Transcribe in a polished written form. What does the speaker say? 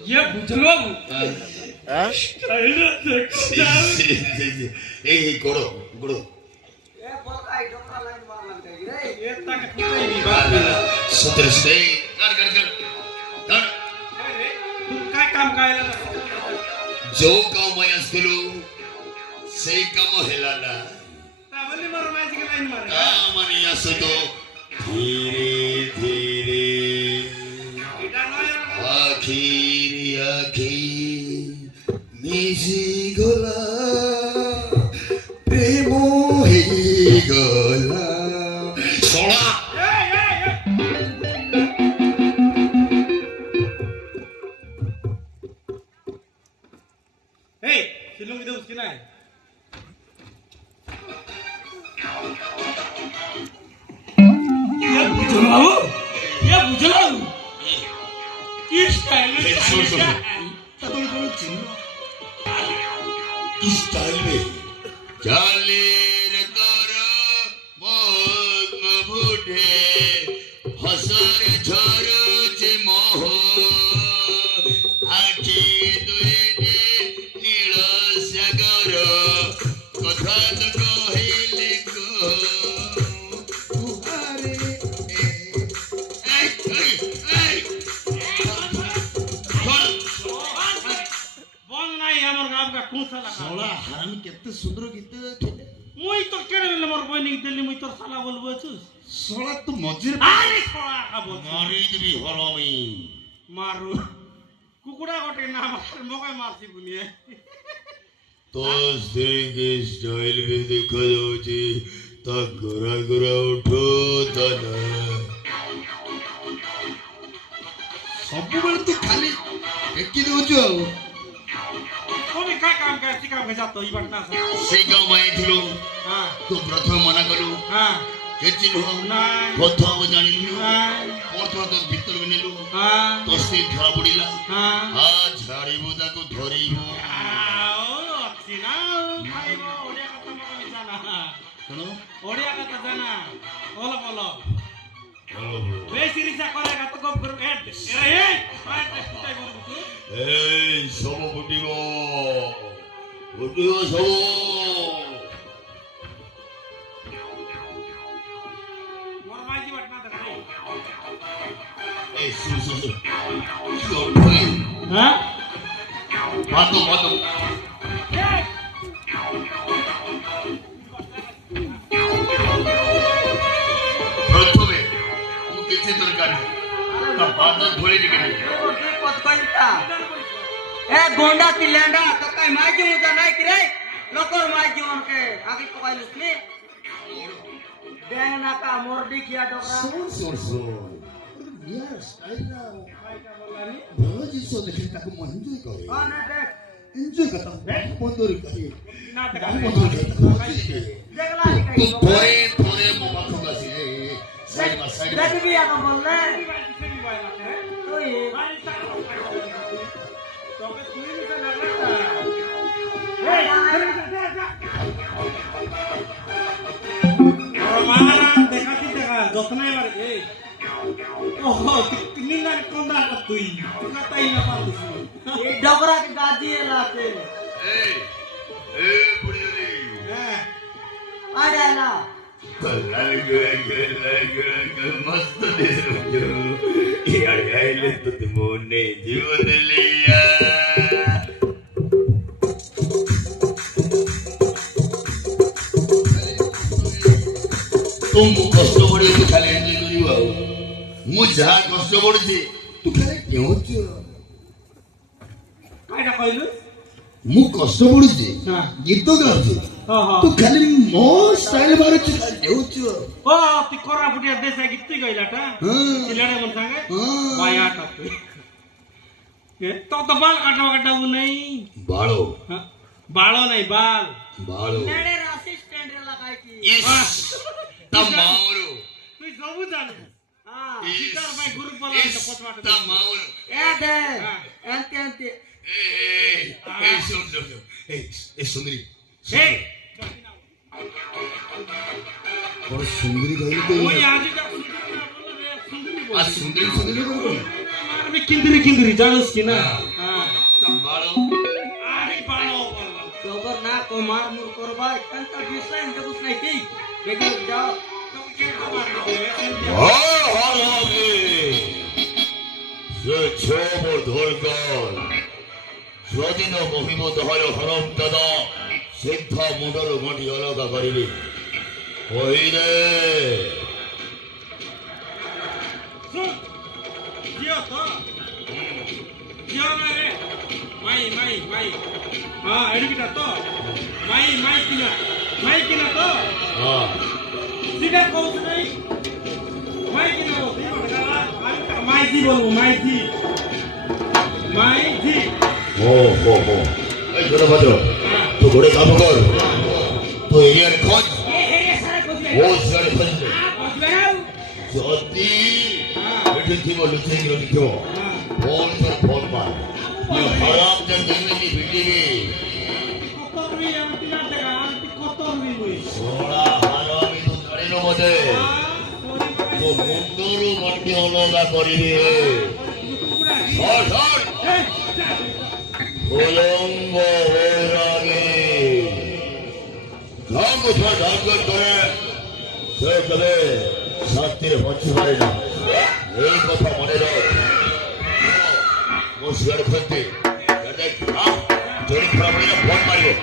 ये बुझलो হ্যাঁ स्टाइल এই গড়ো গড়ো ए बोकाई डोकरा लाइन मारलन कही रे ये तक नहीं दी बात সতের সে কার কার কার কার अरे तू काय काम कायला जो काम असलो সেই কাম হেলা না ताबली मार माझी की लाइन मार কাম আমি আসতো ধীরে ধীরে इटा नय আখিরি আখি মিশি গলা প্রেম হয়ে গলা সোনা ए सिलूंगी दे उसकी ना ये बुझलो ये स्टाइल सुन सुन तदों को चिन इस स्टाइल में चाले रे तोरा मन बुढ़े हसर झर जे मोह आखि दुई दे नील सागर कथा तो कहले को तुहारे बोल नहीं हमर गांव का कौन सा लगा सोला हराम केते सुंदर गीत थे मुई तो केड़े मोर बहिनी दिल्ली मुई तो साला बोलबो छु सोला तू मजिर अरे छोड़ा का बोल मारी दिबी हरामी मारू कुकुड़ा गोटे ना मार मोके मारसी बुनिए तो स्त्री के स्टाइल भी देखा जाउची ता गोरा गोरा उठो ता ना सब बेले तू खाली एकी दोजो कोनी काय काम करती काम के जातो ई बटना से गाँव में थिलो हां तू प्रथम मना करू हां केची नो ना कथा वो जानिलु हां कथा तो भीतर नेलु हां तो से धरा पड़िला हां आ झाड़ी बुदा को धरिबो आओ अच्छी ना खाइबो ओडिया कथा मको जाना सुनो ओडिया कथा जाना बोलो बोलो बोलो बेसी रिसा करेगा तो गप करो हेड ए काय टेस्टाई करू तू এই সব ফুটিব ফুটিব সব मोर माजी बटना दे এই শুন শুন কি করবে हां মাতো মাতো প্রথমে তুমি কিছু দরকার তা বাদা ধরে দিকে रोटी पत कइता ए गोंडा तिलेंडा तो काय माजी मुजा नाही की रे लोकर माजी उनके आगे को काइलुस ने देना का मोरडी किया डोकरा শুন শুন শুন ইয়ার স্টাইল না ভালো জিনিস দেখে তাকে মন এনজয় করে हां ना देख এনজয় করতে বন্ধুরি করে ना আমি तक বন্ধুরি করে देखला नहीं तू कहीं थोड़े थोड़े मोबाइल फोकस रे साइड में साइड देख में भी आका बोल ले तो ये ये डोकरा की गाजी है लाते ए बुढ़िया रे आ जाना मस्त दिस यार आइले तो मोने जीवन लिया तुम कष्ट पड़े तो खाली एंजॉय करियो मु जहा कष्ट पड़े तू खाली क्यों मु कष्ट पड़े हाँ। गीत गाउछु हाँ हाँ तू खाली मो स्टाइल मारुछु देउछु ओ ती कोरा फुटिया देसा गीत गइलाटा चिलाडे मन सांगे बाया टप तो बाल काटवा नहीं बाळो बाळो नहीं बाल बाळो नेडे असिस्टेंट लगाई की यस तमावरो तू सबु जाने हां गिटार भाई गुरु बोला तो पचवाट तमावरो ए दे एंते एंते ए सुन ए सुंदरी ए और सुंदरी गई तो ओए आज का सुंदरी बोल रे सुंदरी बोल आज सुंदरी सुंदरी बोल আমি কিন্দিরি জানোস কি না হ্যাঁ বাড়ো আরে বাড়ো বললাম জবর না কুমার মুর করবা কান্তা বিষয় এন্ড বুঝ নাই কি বেগে যাও তুমি কে খবর হবে হবে সে ছবর ধরকর যদিন মহিমত হয় হরম দাদা সিদ্ধ মুডর গঁটি অলগা করিবি কহিলে শুন জিও তো জিও মারে মাই হ্যাঁ এডিবিটা তো মাই কিনা তো হ্যাঁ সিধা কৌশ নাই মাই কিনা বলছি আমি মাইজি বলবো মাইজি ও হো হো এই ছোট ভদ্র তো ঘরে কাম কর তো এরিয়ার খোঁজ ও সারে খোঁজ যদি এটি থিব লুচি গলি থিব ফোন তোর ফোন মা তুই হারাম জান দেখবি ভিডিবি সোনা হারামি তো জানিল মতে তো মুন্ডুরু গন্টি অলগা করিবি সর উলঙ্গ বৈরাগী ধার্য করে সে তবে শাস্তির হচ্ছে পারে না এই কথা মনে রাখ মুসিয়ার খুঁজতে যাতে জরি খারাপ হয়ে ফোন মারিব